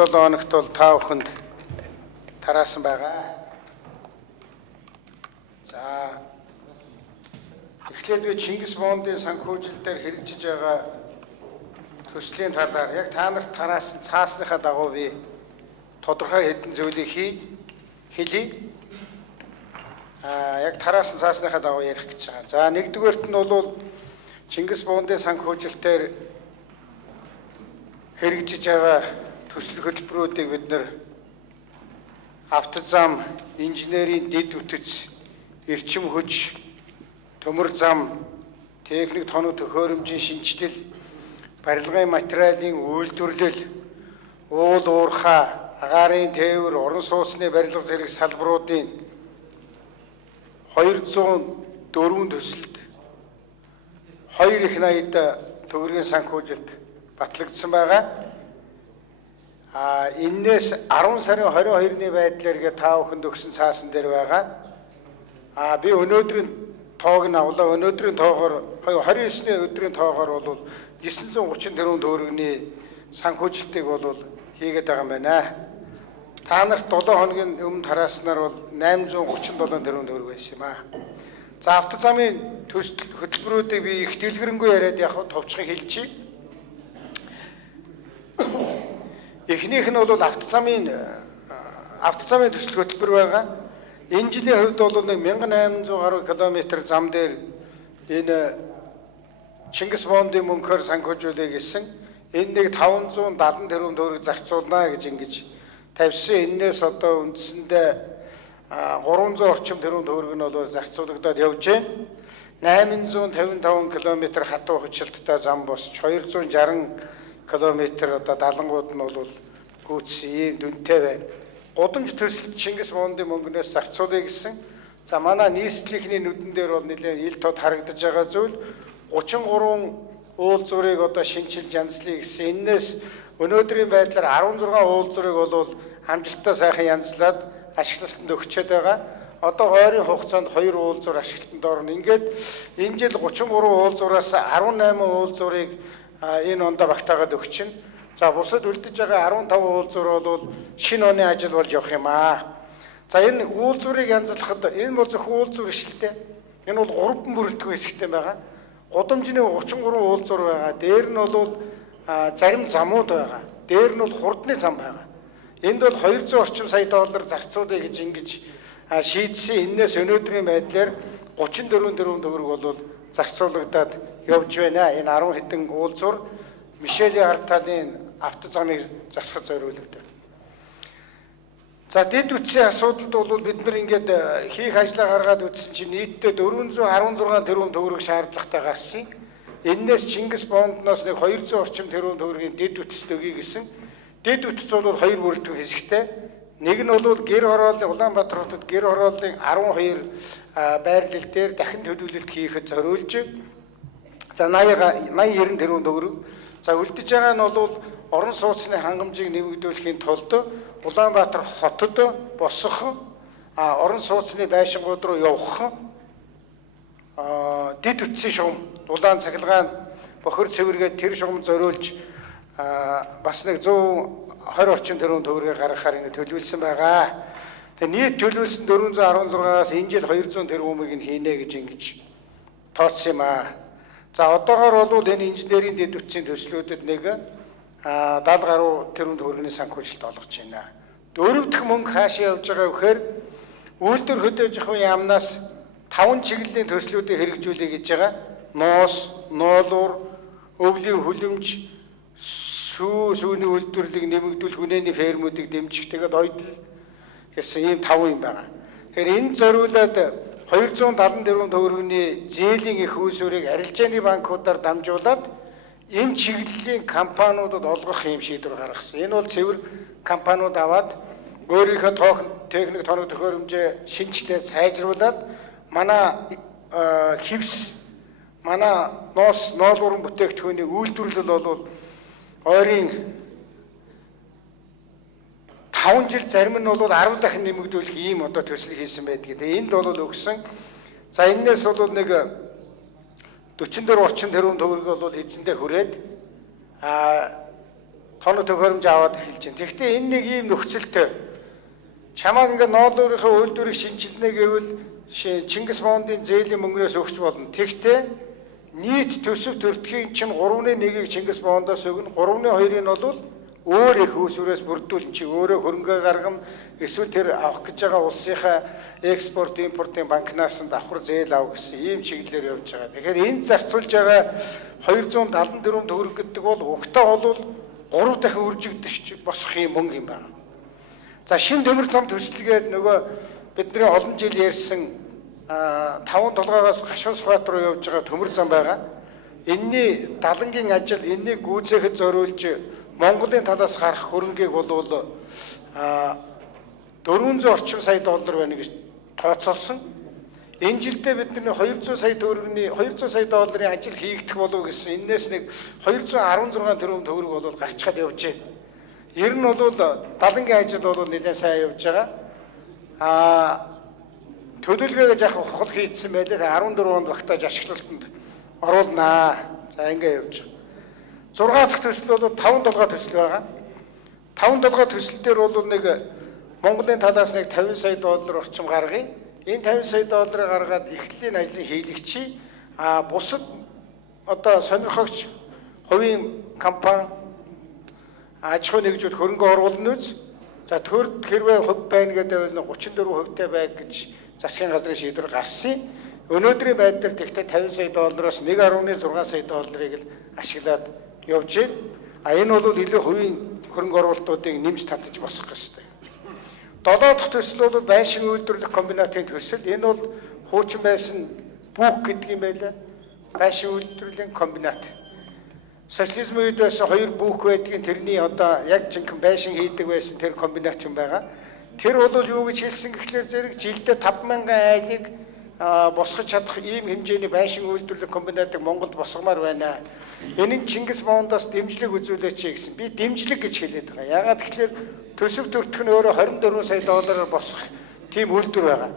17 хоногт бол та бүхэнд тараасан байгаа. За эхлээд би Чингис Бондын санхүүжилт дээр хэрэгжиж байгаа төслийн талаар яг та нарт тараасан цаасныхаа дагуу би тодорхой хэдэн зүйлийг хэлье. Яг тараасан цаасныхаа дагуу ярих гэж байгаа. За нэгдүгээрт нь бол Чингис Бондын санхүүжилтээр хэрэгжиж байгаа төсөл хөтөлбөрүүдийг бид нэр автозам, инженерийн дэд үтц, эрчим хүч, төмөр зам, техник тоног төхөөрөмжийн шинжилэл, барилгын материалын үйлдвэрлэл, уул уурхай, агаарын тээвэр, орон сууцны барилга зэрэг салбаруудын 204 төсөлд 2 их найд төгрөгийн санхүүжилт батлагдсан байгаа. Энээс 10 сарын 22-ны байдлаар та бүхэнд өгсөн цаасан дээр байгаа. Би өнөөдрийн тоог нь авлаа. Өнөөдрийн тоогоор 29-ны өдрийн тоогоор бол 930 тэрбум төгрөгийн санхүүжилтийг бол хийгээд байгаа юм байна. Та нарт 7 хоногийн өмнө тарааснаар бол 837 тэрбум төгрөг байсан юм аа. За автозамын төсөл хөтөлбөрүүдийг би их дэлгэрэнгүй яриад яг товчхон хэлчихье. Эхнийх нь бол автозамын төсөл хөтөлбөр байгаа. Энэ жилийн хувьд бол 1800 гаруй километр зам дээр энэ Чингис Бондын мөнгөөр санхүүжүүлэх гэсэн энэ нэг 570 тэрбум төгрөг зарцуулна гэж ингэж тавьсан. Энээс одоо үндсэндээ 300 орчим тэрбум төгрөг нь бол зарцуулагдаад явж байна. 855 км хатуу хүчилттэй зам босч 260 км одоо далангууд нь бол гүйцсэн ийм дүнтэй байна. Гудамж төсөлд Чингис Бондын мөнгнөөс зарцуулъя гэсэн. За манай нийслэлийн нүдэн дээр бол нэлээд ил тод харагдаж байгаа зүйл 33 уул зургийг одоо шинжилж янзлая гэсэн. Энээс өнөөдрийн байдлаар 16 уул зургийг бол амжилттай сайхан янзлаад ашиглалтанд өгчөөд байгаа. Одоо ойрын хугацаанд 2 уул зур ашиглалтанд орно. Ингээд энэ жил 33 уул зураас 18 уул зурыг энэ ондоо багтаагаад өгчин. За бусад үлдэж байгаа 15 уул зур бол шинэ оны ажил болж явах юм аа. За энэ уул зурыг янзлахад энэ бол зөвхөн уул зур шилтэй. Энэ бол 3 бүрэлдэхүүн хэсэгтэй байгаа. Гудамжны 33 уул зур байгаа. Дээр нь бол зарим замууд байгаа. Дээр нь бол хурдны зам байгаа. Энд бол 200 орчим сая доллар зарцуулъя гэж ингэж шийдсэн. Энээс өнөөдрийн байдлаар 34 тэрбум төгрөг бол зарцуулагдаад явж байна. Энэ 10 хэдэн уул зур Мишелийн ард талын автозамыг засахад зориулагдав. За дэд үтсийн асуудалд бол бид нар ингээд хийх ажлаа гаргаад үзсэн чинь нийтдээ 416 тэрбум төгрөг шаардлагатай гарсан. Энээс Чингис Бондноос нэг 200 орчим тэрбум төгрөгийн дэд үтс өгье гэсэн. Дэд үтс бол 2 бүрэлдэхүүн хэсэгтэй. Нэг нь бол гэр хорооллын Улаанбаатар хотод гэр хорооллын 12 байрлал дээр дахин төлөвлөлт хийхэд зориулж. За 80-90 тэрбум төгрөг. За үлдэж байгаа нь бол орон сууцны хангамжийг нэмэгдүүлэхийн тулд Улаанбаатар хотод босох, орон сууцны байшингууд руу явах дэд үтсийн шугам, улаан цахилгаан бохир цэвэргээд тэр шугам зориулж бас нэг 120 орчим тэрбум төгрөгийг гаргахаар ингэ төлөвлөсөн байгаа. Тэгээ нийт төлөвлөсөн 416-аас энэ жил 200 тэрбумыг нь хийнэ гэж ингэж тооцсон юм аа. За одоогоор бол энэ инженерийн дэд үтсийн төслүүдэд нэг 70 гаруй тэрбум төгрөгийн санхүүжилт олгож байна. Дөрөв дэх мөнгө хаашаа явж байгаа вэхээр үйлдвэр хөдөөж ахуйн яамнаас 5 чиглэлийн төслүүдийг хэрэгжүүлэе гэж байгаа. Ноос, ноолуур, өвлийн хүлэмж, сүүний үйлдвэрлэлийг нэмэгдүүлэх үнэний фермүүдийг дэмжих, тэгээд ойдл гэсэн ийм 5 юм байгаа. Тэгэхээр энэ зориулаад 270 тэрбум төгрөгийн зээлийн их үүсвэрийг арилжааны банкудаар дамжуулаад энэ чиглэлийн компаниудад олгох юм шийдвэр гаргасан. Энэ бол цэвэр компаниуд аваад өөрийнхөө техник тоног төхөөрөмжөө шинжилээд сайжруулад манай хивс, манай ноос, ноолуурын бүтээгдэхүүний үйлдвэрлэл бол ойрын 5 жил зарим нь бол 10 дахин нэмэгдүүлэх ийм одоо төсөл хийсэн байдаг. Тэгээ энд бол өгсөн. За энэс бол нэг 44 орчим тэрбум төгрөг бол эзэндээ хүрээд тоног төхөөрөмж аваад эхэлж байна. Тэгэхдээ энэ нэг ийм нөхцөлтэй чамаа ингээд ноолуурынхаа үйлдвэрийг шинжилнэ гэвэл Чингис Боондын зээлийн мөнгнөөс өгч болно. Тэгэхдээ нийт төсөв төртгийн чинь 3.1-ийг Чингис Боондоос өгнө, 3.2-ыг нь бол өөр их үүсвэрээс бүрдүүлэн чи өөрөө хөрөнгө гаргана, эсвэл тэр авах гэж байгаа улсынхаа экспорт импортын банкнаас нь давхар зээл ав гэсэн ийм чиглэлээр явж байгаа. Тэгэхээр энд зарцуулж байгаа 274 төгрөг гэдэг бол угтаа бол 3 дахин үржигдэх босох юм мөнгө юм байна. За шин төмөр зам төсөлгээд нөгөө бидний олон жил ярьсан 5 толгоогоос Гашуусбаат руу явж байгаа төмөр зам байгаа. Энэний далангийн ажил энэнийг гүйцээхэд зориулж Монголын талаас гарах хөрөнгийг бол 400 орчим сая доллар байна гэж тооцоолсон. Энэ жилдээ бидний 200 сая долларын ажил хийгдэх болов гэсэн. Энээс нэг 216 тэрбум төгрөг бол гарчгаад явж байна. Ер нь бол далангийн ажил бол нэлээд сайн явж байгаа. Төлөвлөгөө яг хол хийдсэн байлаа. 14 онд багтааж ашиглалтанд оруулнаа. За ингэ явж байгаа. 6 дахь төсөл бол 5 толгой төсөл байгаа. 5 толгой төсөл дээр бол нэг Монголын талаас нэг 50 сая доллар орчим гаргая. Энэ 50 сая долларыг гаргаад эхлэлийн ажлын хийлэгчи бусад одоо сонирхогч хувийн компани аж ахуй нэгжүүд хөрөнгө оруулна үз. За төр хэрвээ хөв байна гэдэг нь 34%-тэй байг гэж засгийн газрын шийдвэр гарсан. Өнөөдрийн байдлаар тэгтээ 50 сая доллароос 1.6 сая долларыг л ашиглаад явж байна. Энэ бол илүү хувийн хөрөнгө оруулалтуудыг нэмж татаж босгох ёстой. 7 дахь төсөл бол байшин үйлдвэрлэх комбинатын төсөл. Энэ бол хуучин байсан бүк гэдэг юм байлаа. Байшин үйлдвэрлэлийн комбинат. Социализм үед байсан 2 бүк байдгийн тэрний одоо яг жинхэнэ байшин хийдэг байсан тэр комбинат юм байгаа. Тэр бол юу гэж хэлсэн гэхлээр зэрэг жилдээ 50000 айлыг босгож чадах ийм хэмжээний байшин үйлдвэрлэх комбинатыг Монголд босгомоор байна. Энэ нь Чингис Боондоос дэмжлэг үзүүлээч гэсэн. Би дэмжлэг гэж хэлээд байгаа. Яагаад гэхлээр төсөв төртөх нь өөрөө 24 сая доллараар босгох тийм үйлдвэр байгаа.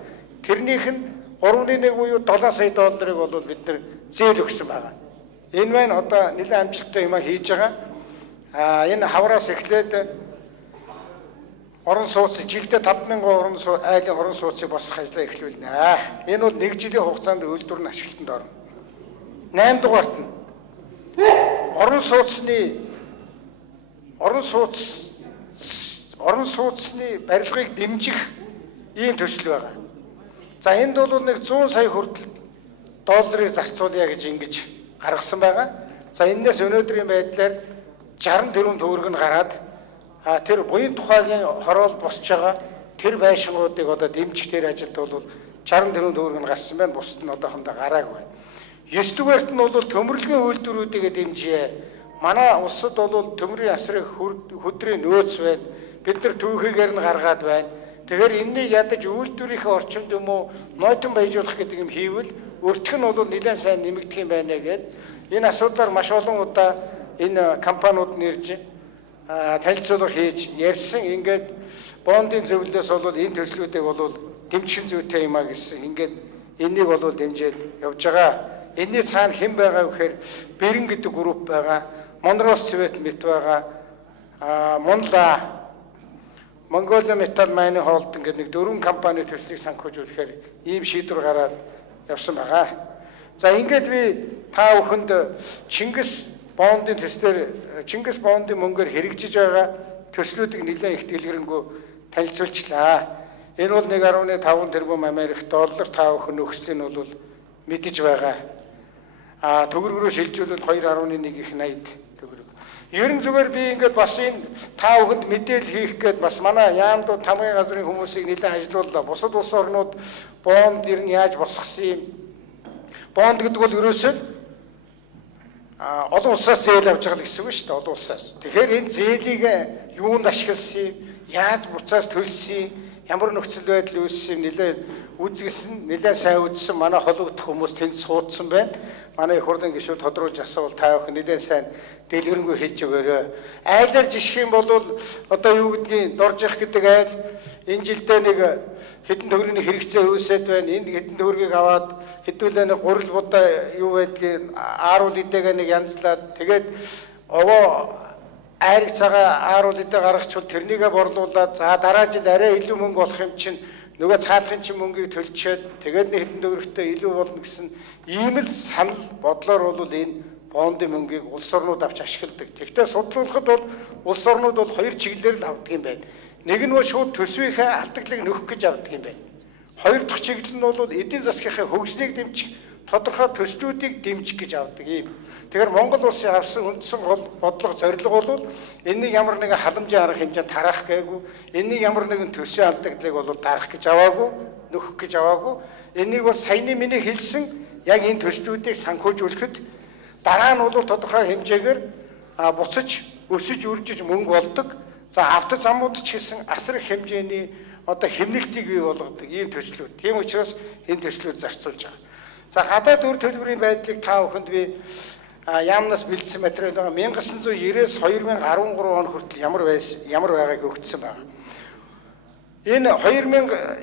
Тэрнийх нь 3.1 буюу 7 сая долларыг бол бид нар зээл өгсөн байгаа. Энэ маань одоо нэлээд амжилттай юм хийж байгаа. Энэ хавраас эхлээд орон сууц жилдээ 5000 айлын орон сууцыг босгох ажлаа эхлүүлнэ. Энэ бол 1 жилийн хугацаанд үйлдвэр нь ашиглалтанд орно. 8 дугаарт нь орон сууцны барилгыг дэмжих ийм төсөл байгаа. За энд бол нэг 100 сая хүртэл долларыг зарцуулъя гэж ингэж гаргасан байгаа. За энэс өнөөдрийн байдлаар 60 тэрбум төгрөг нь гараад тэр буян тухайгийн хороол босч байгаа тэр байшингуудыг одоо дэмжих тэр ажилд бол 60 тэрбум төгрөг нь гарсан байна. Бусд нь одоохондоо гараагүй. 9 дугаарт нь бол төмөрлөгийн үйлдвэрүүдийг дэмжье. Манай улсад бол төмрийн асрын хөдрийн нөөц байна. Бид нар түүхийгээр нь гаргаад байна. Тэгэхээр энэнийг ядаж үйлдвэрийнхээ орчинд юм уу нойтон баяжуулах гэдэг юм хийвэл өртөх нь бол нэлээд сайн нэмэгдэх юм байна гэдэг. Энэ асуудлаар маш олон удаа энэ компаниуд нэрж танилцуулга хийж ярьсан. Ингээд бондын зөвлөлөөс бол энэ төслүүдийг бол дэмжих зүйтэй юм а гэсэн. Ингээд энийг бол дэмжиж явж байгаа. Энэний цаана хэн байгаа гэхээр Бэрэн гэдэг групп байгаа. Монроос Цэвэт мэт байгаа. Mongolia Metal Mining Holding гэдэг нэг 4 компани төслийг санхүүжүүлэхээр ийм шийдвэр гараад явсан байгаа. За ингээд би та бүхэнд Чингис Боондын төслөөр Чингис Боондын мөнгөөр хэрэгжиж байгаа төслүүдийг нэлээд их дэлгэрэнгүй танилцуулчлаа. Энэ бол 1.5 тэрбум Америк доллар та бүхэн өгсөл нь бол мэдэж байгаа. Төгрөг рүү шилжүүлвэл 2.1 их 80 төгрөг. Ер нь зүгээр би ингээд бас энэ та бүхэнд мэдээлэл хийх гээд бас манай яамдууд тамгын газрын хүмүүсийг нэлээд ажилууллаа. Бусад улс орнууд бонд ер нь яаж босгосон юм? Бонд гэдэг бол ерөөсөө олон улсаас зээл авч байгаа гэсэн үг шүү дээ. Олон улсаас. Тэгэхээр энэ зээлийг юунд ашигласан юм? Яаж буцаас төлсөн юм? Ямар нөхцөл байдал үүссэн юм? Нэлээд үзгэсэн, нэлээд сайн үзсэн манай хологдох хүмүүс тэнд суудсан байна. Манай их хурлын гишүүд тодруулж асуувал та бүхэн нэлээд сайн дэлгэрэнгүй хэлж өгөөрэй. Айлаар жишх юм бол одоо юу гэдгийг дорж явах гэдэг айл энэ жилдээ нэг хэдэн төгрөгийн хэрэгцээ үүсээд байна. Энэ хэдэн төгрөгийг аваад хэдүүлээ нэг гурил будаа юу байдгийг ааруул идэгээ нэг янзлаад тэгээд овоо айраг цагаа ааруул идэ гаргачвал тэрнийгээ борлуулаад за дараа жил арай илүү мөнгө болох юм чинь нөгөө цаадахын чинь мөнгийг төлчөөд тэгээд нэг хэдэн төгрөгтэй илүү болно гэсэн ийм л санал бодлоор бол энэ бондын мөнгийг улс орнууд авч ашигладаг. Тэгвэл судлуулахад бол улс орнууд бол хоёр чиглэлээр л авдаг юм байна. Нэг нь бол шууд төсвийнхээ алдагдлыг нөхөх гэж авдаг юм байна. Хоёр дахь чиглэл нь бол эдийн засгийнхаа хөгжлийг дэмжих тодорхой төслүүдийг дэмжих гэж авдаг юм. Тэгэхээр Монгол улсын авсан үндсэн бодлого зорилго бол энийг ямар нэгэн халамжийн арга хэмжээнд тараах гээгүй, энийг ямар нэгэн төсвийн алдагдлыг бол дарах гэж аваагүй, нөхөх гэж аваагүй. Энийг бас саяны миний хэлсэн яг энэ төслүүдийг санхүүжүүлэхэд дараа нь бол тодорхой хэмжээгээр буцаж өсөж үржиж мөнгө болдог. За авто замууд ч гэсэн асар их хэмжээний одоо хэмнэлтийг бий болгодог ийм төслүүд. Тийм учраас энэ төслүүд зарцуулж байгаа. За гадаад үр төлбөрийн байдлыг та бүхэнд би яамнаас бэлдсэн материал байгаа 1990-с 2013 он хүртэл ямар байгааг өгсөн байна. Энэ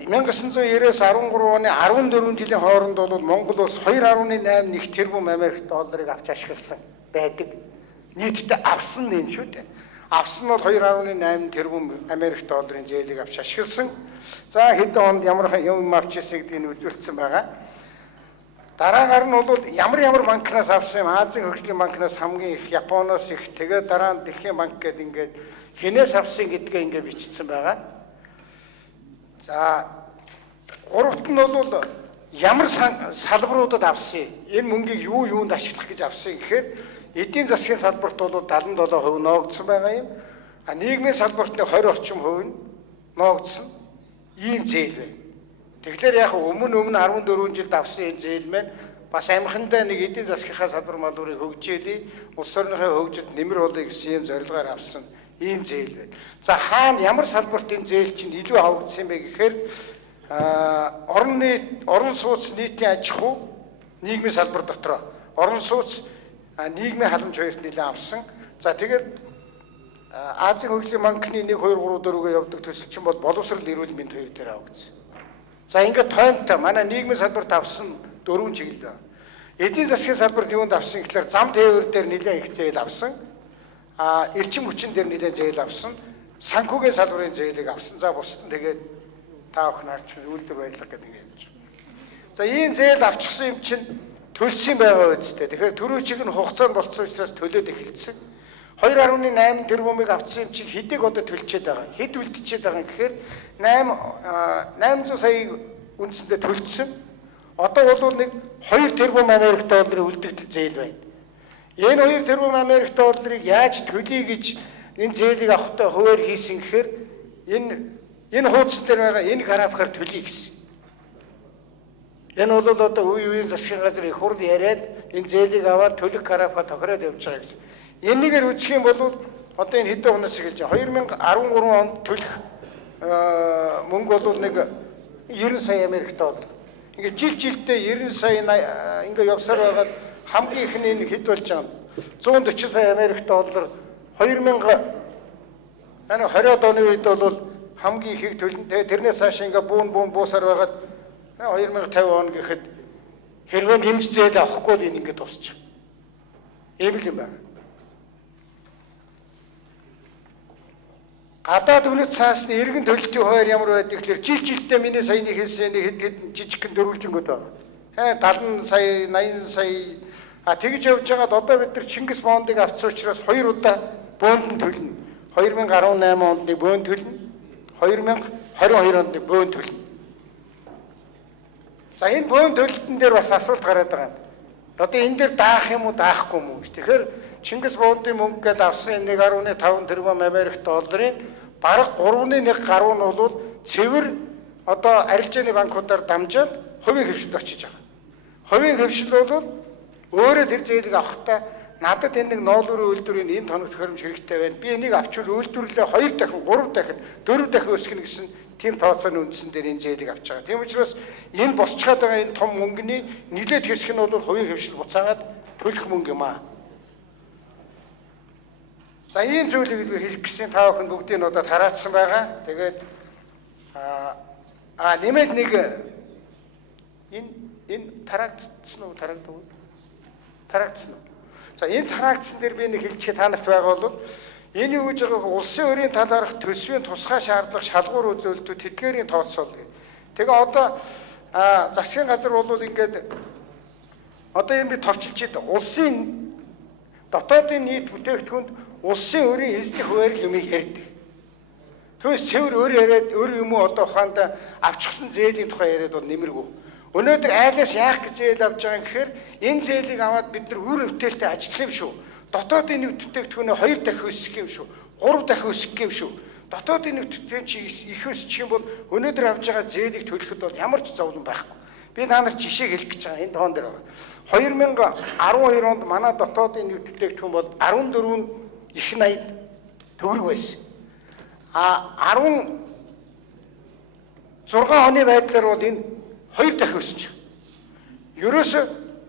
1990-с 13 оны 14 жилийн хооронд бол Монгол улс 2.81 тэрбум Америк долларыг авч ашигласан байдаг. Нийтдээ авсан нь энэ шүү дээ. Авсан нь бол 2.8 тэрбум Америк долларын зээлийг авч ашигласан. За хэдэн онд ямар юм авч ирсэг гэдгийг үзүүлсэн байгаа. Дараагаар нь бол ямар банкнаас авсан юм Азийн хөгжлийн банкнаас хамгийн их Японоос их тэгээд дараа нь Дэлхийн банк гэдэг ингээд хинээс авсан гэдгээ ингээд бичсэн байгаа. За гуравт нь бол ямар салбаруудад авсан энэ мөнгийг юунд ашиглах гэж авсан гэхээр эдийн засгийн салбарт бол 77% ноогдсон байгаа юм. Нийгмийн салбарт 20 орчим хувь нь ноогдсон ийм зээл байна. Тэгэхээр яг өмнө 14 жилд авсан энэ зээл маань бас амхандаа нэг эдийн засгийнхаа салбар малуурыг хөгжүүлээ, улс орныхоо хөгжилд нэмэр болъё гэсэн юм зорилгоор авсан ийм зээл байна. За хаана ямар салбарт энэ зээл чинь илүү авагдсан бэ гэхээр орон сууц нийтийн аж ахуй нийгмийн салбар дотор орон сууц нийгмийн халамж хоёрт нэлээд авсан. За тэгээд Азийн хөгжлийн банкны 1 2 3 4-гээ явдаг төсөл чинь бол боловсрол эрүүл мэнд хоёр дээр авагдсан. За ингээд тоймтой манай нийгмийн салбарт авсан 4 чиглэл байна. Эдийн засгийн салбарт юунд авсан гэхээр зам тээвэр дээр нэлээд их зээл авсан. Эрчим хүчин дээр нэлээд зээл авсан. Санхүүгийн салбарын зээлийг авсан. За бусд нь тэгээд та бүхэн харж үйлдвэр баялаг гэдэг ингэ явж байна. За ийм зээл авчихсан юм чинь төлсөн байгаа үстэй. Тэгэхээр түрүүчиг нь хугацаанд болцсон учраас төлөөд эхэлсэн. 2.8 тэрбумыг авсан юм чи хэдийг одоо төлчихэд байгаа. Хэд үлдчихэд байгаа гэхээр 800 саяыг үндсэндээ төлсөн. Одоо бол нэг 2 тэрбум Америк долларын үлдэгдэл зээл байна. Энэ 2 тэрбум Америк долларыг яаж төлөе гэж энэ зээлийг авахтай хуваар хийсэн гэхээр энэ хуудас дээр байгаа энэ графикаар төлөе гэсэн. Энэ бол одоо үеийн засгийн газрын их хурл яриад энэ зээлийг аваад төлөх графика тохироод явж байгаа гэсэн. Энийгээр үзэх юм бол одоо энэ хэдэн оноос эхэлж 2013 онд төлөх мөнгө бол нэг 90 сая Америк доллар. Ингээ жилдээ 90 сая ингээ явсаар байгаа хамгийн ихний нэг хэд болж байгаа 140 сая Америк доллар 2020 оны үед бол хамгийн ихийг төлнө. Тэрнээс цааш ингээ буун буусаар байгаад 2050 он гэхэд хэрвээ нэмж зээл авахгүй л энэ ингээ тусчих. Ийм л юм байна. Гадаад үнэт цаасны иргэн төлөлтийн хуваар ямар байдаг гэхээр жилдээ миний саяны хэлсэн хэд жижигхэн дөрвөлжингүүд байна. 70 сая, 80 сая тэгж явж байгаад одоо бид нар Чингис бондыг авсан учраас 2 удаа бөөнд нь төлнө. 2018 онд нэг бөөнд төлнө. 2022 онд нэг бөөнд төлнө. За энэ бөөнд төлөлтөн дээр бас асуулт гараад байгаа юм. Одоо энэ дээр даах юм уу, даахгүй юм уу? Тэгэхээр Чингис бондын мөнгө гээд авсан 1.5 тэрбум Америк долларын бараг 3.1 гаруй нь бол цэвэр одоо арилжааны банкудаар дамжаад хувийн хөвшилд очиж байгаа. Хувийн хөвшил бол өөрөө тэр зээлийг авахтаа надад энэ нэг ноолуурын үйлдвэрийн энэ тоног тохиромж хэрэгтэй байна. Би энийг авчвал үйлдвэрлэлээ 2 дахин, 3 дахин, 4 дахин өсгөнө гэсэн тийм тооцооны үндсэн дээр энэ зээлийг авч байгаа. Тийм учраас энэ босчгаад байгаа энэ том мөнгөний нэлээд хэсэг нь бол хувийн хөвшил буцаагаад төлөх мөнгө юм аа. За ийм зүйлийг хэлэх гэсэн та бүхэн бүгдийг нь одоо тараацсан байгаа. Тэгээд нэмээд нэг энэ тарагдсан уу тарагдсан уу? За энэ тарагдсан дээр би нэг хэлчихээ та нарт байгаа бол Энэ юу гэж байгаа улсын өрийн талаарх төсвийн тусгай шаардлага шалгуур үзүүлэлтүүд тэдгээрийн тооцоол. Тэгээ одоо засгийн газар бол ингээд одоо энэ би товчилж идэв. Улсын дотоодын нийт бүтээгдэхүүнд улсын өрийн эзлэх хуваар юмыг ярьдаг. Түүнээс цэвэр өр яриад өр юм уу одоо ухаанда авчихсан зээлийн тухай яриад бол нэмэргүй. Өнөөдөр айлаас яах гэж зээл авч байгаа юм гэхээр энэ зээлийг аваад бид нар үр өвтөлтэй ажиллах юм шүү. Дотоодын нэг бүтээгдэхүүнээ 2 дахин өсгөх юм шүү. 3 дахин өсгөх юм шүү. Дотоодын нэг бүтээгдэхүүн чи их өсчих юм бол өнөөдөр авж байгаа зээлийг төлөхөд бол ямар ч зовлон байхгүй. Би та нарт жишээ хэлэх гэж байгаа энэ тоон дээр байна. 2012 онд манай дотоодын нэг бүтээгдэхүүн бол 14 их 80 төгрөг байсан. 16 оны байдлаар бол энэ 2 дахин өсөж байгаа. Ерөөсө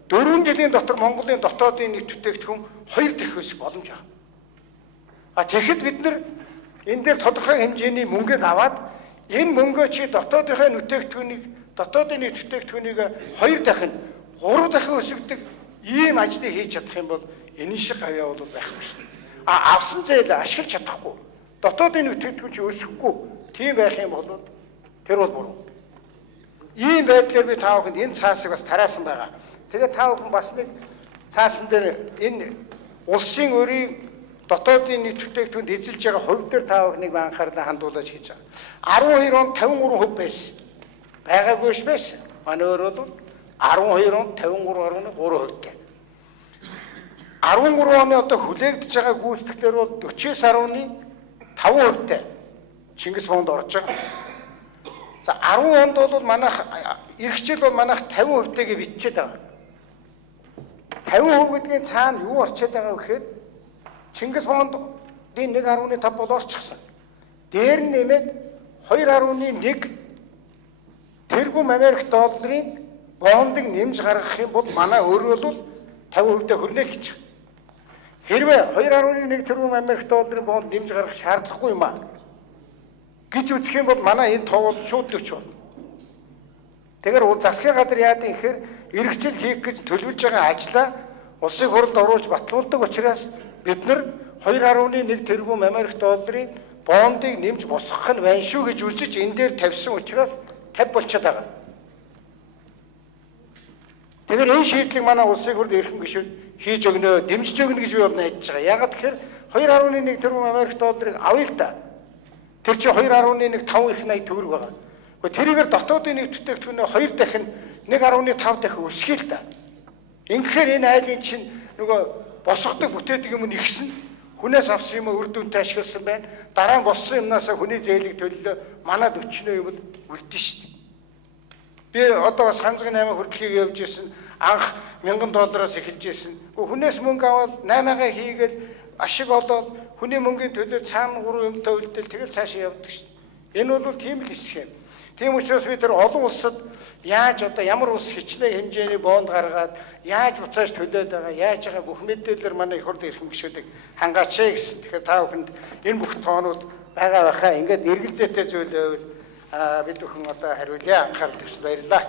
4 жилийн дотор Монголын дотоодын нэг бүтээгдэхүүн 2 дахин өсөх боломж байгаа. Тэгэхэд бид нар энэ дээр тодорхой хэмжээний мөнгөг аваад энэ мөнгөө чи дотоодын бүтээгдэхүүнийг 2 дахин 3 дахин өсгөдөг ийм ажлыг хийж чадах юм бол энэ шиг гавьяа бол байхгүй шин. Авсан зээл ашиглаж чадахгүй. Дотоодын бүтээгдэхүүн чи өсөхгүй. Тийм байх юм бол тэр бол буруу. Ийм байдлаар би та бүхэнд энэ цаасыг бас тараасан байгаа. Тэгээд та бүхэн бас нэг цаасан дээр энэ улсын өрийн дотоодын нийт бүтээгдэхүүнд эзэлж байгаа хувь дээр та бүхнийг анхаарлаа хандуулж хийж байгаа. 12 онд 53% байсан. Байгаагүй ш байсан. Манай өөр бол 12 онд 53.3%тэй. 13 оны одоо хүлээгдэж байгаа гүйцэтгэлэр бол 49.5%тэй. Чингис Бонд орж байгаа. За 10 онд бол манайх эх жил бол манайх 50%-тэйгээ бичээд байгаа. 50% гэдгийн цаана юу орчоод байгаа вэ гэхээр Чингис Бондын 1.5 бол орчихсон. Дээр нь нэмээд 2.1 тэрбум Америк долларын бондыг нэмж гаргах юм бол манай өөрөө бол 50%-тэй хүрнэ л гэж. Хэрвээ 2.1 тэрбум Америк долларын бонд нэмж гаргах шаардлагагүй юм аа гэж үзэх юм бол манай энэ тоо бол шууд 40 болно. Тэгэхээр засгийн газар яадаг юм гэхээр эргэжил хийх гэж төлөвлөж байгаа ажлаа улсын хурлд оруулж батлуулдаг учраас бид нар 2.1 тэрбум Америк долларын бондыг нэмж босгох нь байна шүү гэж үзэж энэ дээр тавьсан учраас 50 болчиход байгаа. Тэгэхээр энэ шийдлийг манай улсын хурлд эрхэм гишүүд хийж өгнө, дэмжиж өгнө гэж би бол найдаж байгаа. Яагаад тэгэхээр 2.1 тэрбум Америк долларыг авъя л да. Тэр чинь 2.15 их 80 төгрөг байгаа. Гэхдээ тэрийгээр дотоодын нэг бүтээгдэхүүнээ 2 дахин 1.5 дахин өсгөе л да. Ингэхээр энэ айлын чинь нөгөө босгодог бүтээдэг юм нь ихсэн. Хүнээс авсан юм үр дүнтэй ашигласан байна. Дараа нь боссон юмнасаа хүний зээлийг төлөлөө манад өчнөө юм бол үлдэн шүү дээ. Би одоо бас ханзгийн 8 хүртэлхийг явж ирсэн. Анх $1000 эхэлж ирсэн. Хүнээс мөнгө аваад 8-аа хийгээл ашиг олоод хүний мөнгөний төлөө цаана 3 юмтай үлдээл тэгэл цаашаа явдаг шүү дээ. Энэ бол тийм л хэсэг юм. Тийм учраас бид тэр олон улсад яаж одоо ямар улс хичнээн хэмжээний бонд гаргаад яаж буцааж төлөөд байгаа, яаж байгаа бүх мэдээлэлээр манай их хурлын эрхэм гишүүдийг хангаач гэсэн. Тэгэхээр та бүхэнд энэ бүх тоонууд байгаа байхаа ингээд эргэлзээтэй зүйл байвал бид бүхэн одоо хариулъя. Анхаарал тавьсан баярлалаа.